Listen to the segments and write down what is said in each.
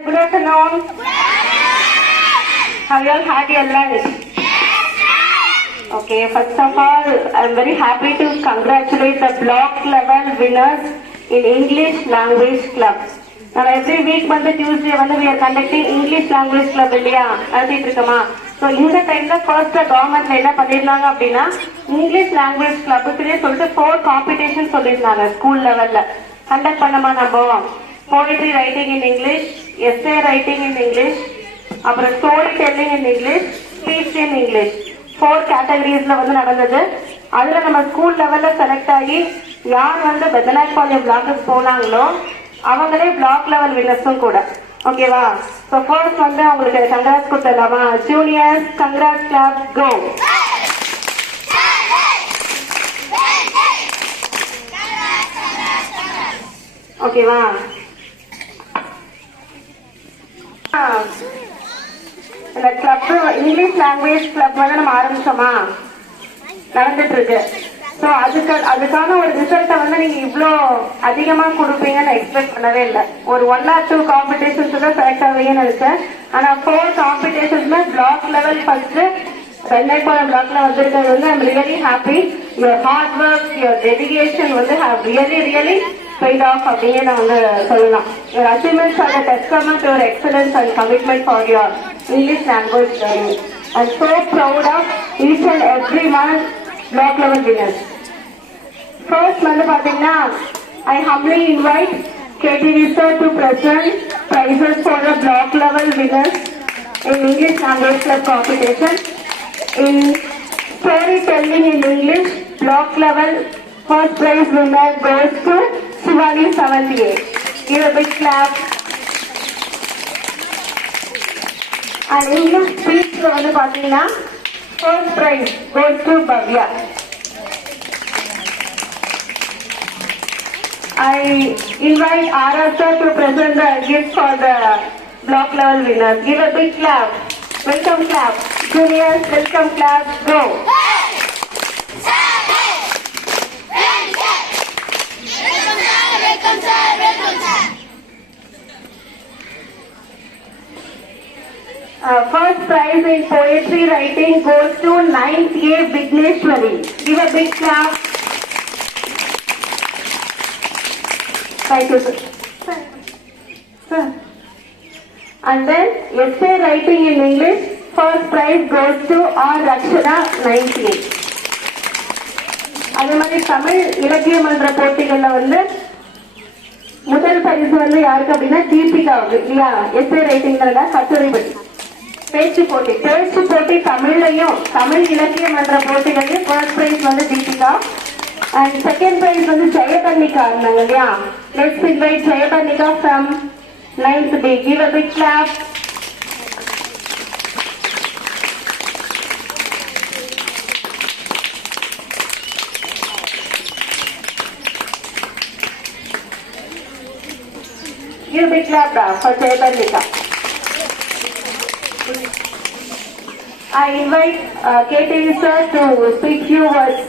Good afternoon. Have you all had your lunch? Okay, first of all, I am very happy to congratulate the block level winners in English language club. Now every week Tuesday we are conducting English language club இல்லையா So இந்த டைம்ல ஃபர்ஸ்ட் கவர்மெண்ட்ல என்ன பண்ணிருந்தாங்க அப்படின்னா English language கிளப்புக்குனே சொல்லிட்டு 4 காம்படிஷன் சொல்லியிருந்தாங்க ஸ்கூல் லெவல்ல கண்டக்ட் பண்ணமா நம்ம poetry writing in English, essay writing in English, அப்புறம் story telling in English, speech in English 4 கேட்டகரிஸ்ல நடந்தது. அதுல நம்ம ஸ்கூல் லெவல்ல செலக்ட் ஆகி யார் பெதநாயக்கபாளையம் பிளாக்கு போனாங்களோ அவங்களே பிளாக் லெவல் வின்னர்ஸும் கூட. ஓகேவா? சோ ஃபர்ஸ்ட் அவங்களுக்கு கங்க்ராட்ஸ் கொடுத்துடலாமா? ஜூனியர்ஸ் கங்க்ராட்ஸ் கிளாப் கோ. ஓகேவா? இந்த கிளப் இங்கிலீஷ் லாங்குவேஜ் கிளப் நம்ம ஆரம்பிச்சோமா நடந்துட்டு இருக்கு. ஸோ அதுக்கான ஒரு ரிசல்ட்டை நீங்க இவ்வளோ அதிகமா கொடுப்பீங்கன்னு எக்ஸ்பெக்ட் பண்ணவே இல்லை. ஒரு 1 or 2 காம்படிஷன்ஸ் தான் செலக்ட் ஆவீங்கன்னு நினைச்சேன். ஆனா 4 காம்படிஷன்ஸ்ல பிளாக் லெவல் ஃபர்ஸ்ட் பெண்ணாய்ப்பாளையம் பிளாக்ல வந்திருக்கிறது I'm really happy. Your hard work, your dedication have really paid off அப்படின்னு நான் சொல்லலாம். Your achievements are a testament to your excellence and commitment for your English language learning. I'm so proud of each and every one block level winners. First பாத்தீங்கன்னா I humbly invite KTV sir to present prizes for the block level winners in English language club competition. In storytelling in English block level first prize winner goes to Shivani 78. Give a big clap. And English speech பாத்தீங்கன்னா first prize goes to Bhavya. I invite Arasa to present the gift for the block level winners. Give a big clap. Welcome clap. Juniors, welcome clap. Go. First prize in poetry writing goes to 9th A Vigneshwari. Give a big clap. Thank you, sir. And then essay writing in English, first prize goes to R. Rakshana 9th A. அதே மாதிரி தமிழ் இலக்கிய மன்ற போட்டிகள்ல முதல் பரிசு யாருக்கு அப்படின்னா தீபிகாவுக்கு இல்லையா? எஸ்ஏ ரைட்டிங்ல கட்டுரை பேச்சு போட்டி தமிழ்லையும் தமிழ் இலக்கிய மன்ற போட்டிகளையும் first prize Deepika and second prize Jayaparnika இருந்தாங்க இல்லையா? Let's invite Jayaparnika from 9th B. Give a big clap. Give a big clap for Jayabandika. I invite KTV sir to speak few words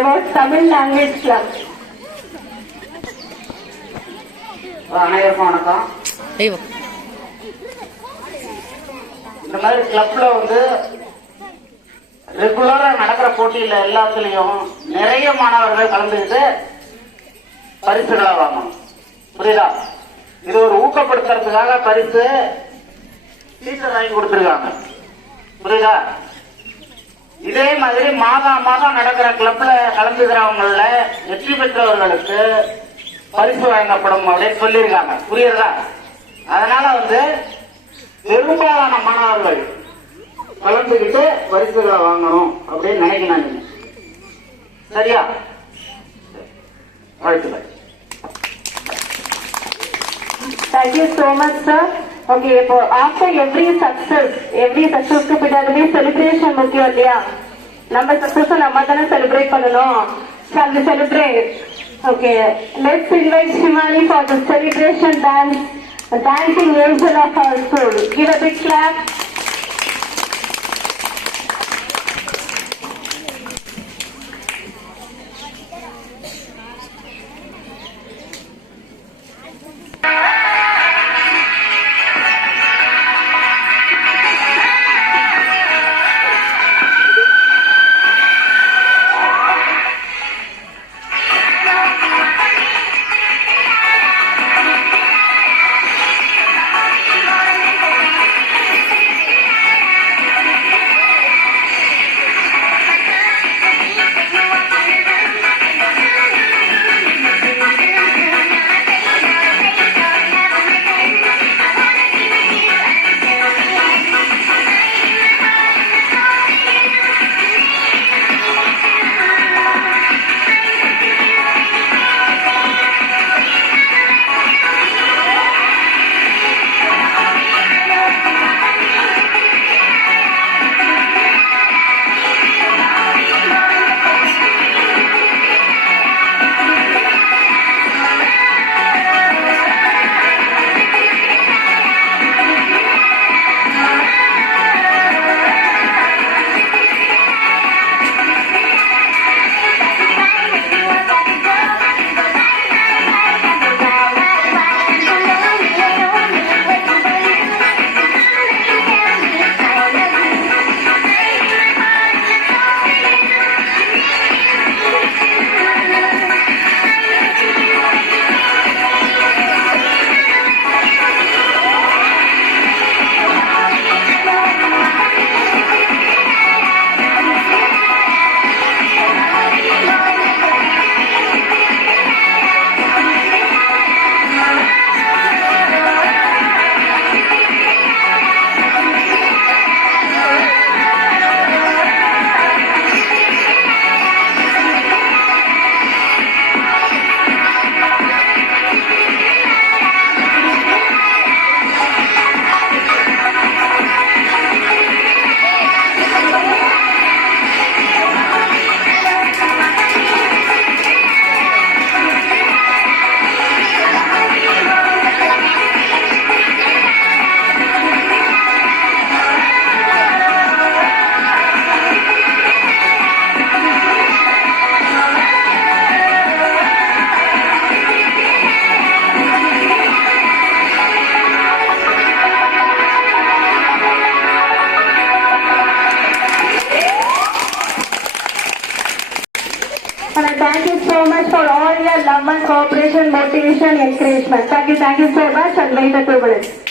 about Tamil language club. அனைவருக்கும் வணக்கம். இந்த மாதிரி கிளப்ல ரெகுலரா நடக்கிற போட்டியில எல்லாத்துலயும் நிறைய மாணவர்கள் கலந்துக்கிட்டு பரிசுகளை வாங்கணும். புரியுதா? இது ஒரு ஊக்கப்படுத்துறதுக்காக பரிசு டீச்சர் வாங்கி கொடுத்துருக்காங்க. புரியுதா? இதே மாதிரி மாதம் நடக்கிற கிளப்ல கலந்துக்கிறவங்கள வெற்றி பெற்றவர்களுக்கு பரிசு வழங்கப்படும் அப்படின்னு சொல்லியிருக்காங்க. புரியுதா? அதனால பெரும்பாலான மாணவர்கள் கலந்துக்கிட்டு பரிசுகளை வாங்கணும் அப்படின்னு நினைக்கிறாங்க. சரியா? வாழ்த்துக்கள். Thank you so much, sir. Okay, after every success பின்னாடி celebration முக்கியம் இல்லையா? நம்ம success நம்ம தானே celebrate பண்ணணும். Shall we celebrate? Okay, let's invite Shivani for the celebration dance, the dancing angel of our school. Give a big clap. And I thank you so much for all your love and cooperation, motivation, encouragement. Thank you so much and wait the 2 minutes.